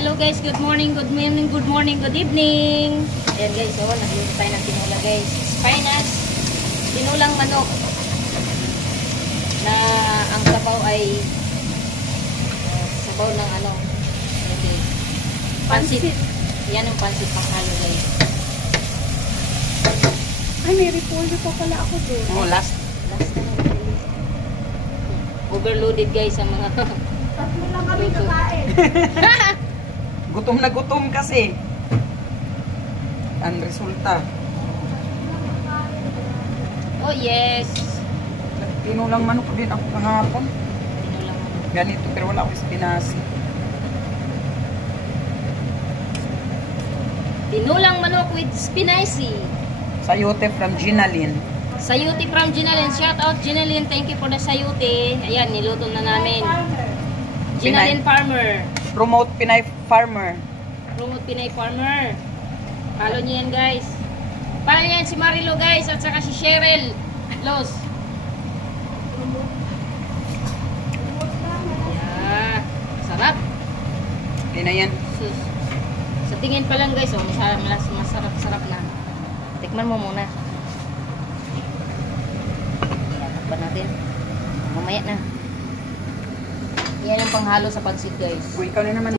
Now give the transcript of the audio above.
Hello guys, good morning, good evening. Ayan guys, so nagluto tayo ng tinola guys. Spinas, tinulang manok. Na ang sabaw ay sabaw ng ano, okay. Pansit. Yan ang pansit panghalo guys. Ay, may repolyo pa pala ako doon. Oh, last overloaded guys ang mga Tatlo lang kami kakain. Gutom na gutom kasi. Ang resulta. oh yes. Tinulang manok din ako kahapon. Tinulang manok. Ganito pero wala akong spinasi. Tinulang manok with spinacy. Sayote from Ginalyn. Sayuti from Ginalyn. Shout out Ginalyn. Thank you for the sayuti. Ayan, niluto na namin. Ginalyn Farmer. Promote Pinay Farmer. Promote Pinay Farmer. Follow niyo yan guys. Follow niyan si Marilo guys at saka si Cheryl Los. Yeah. Sarap. Hindi na yan. Sus. Sa tingin pa lang guys, oh, masarap-sarap na. Tikman mo muna. Takpan natin. Mamaya na. Yan yung panghalo sa pansit guys. Uy, ikaw na naman.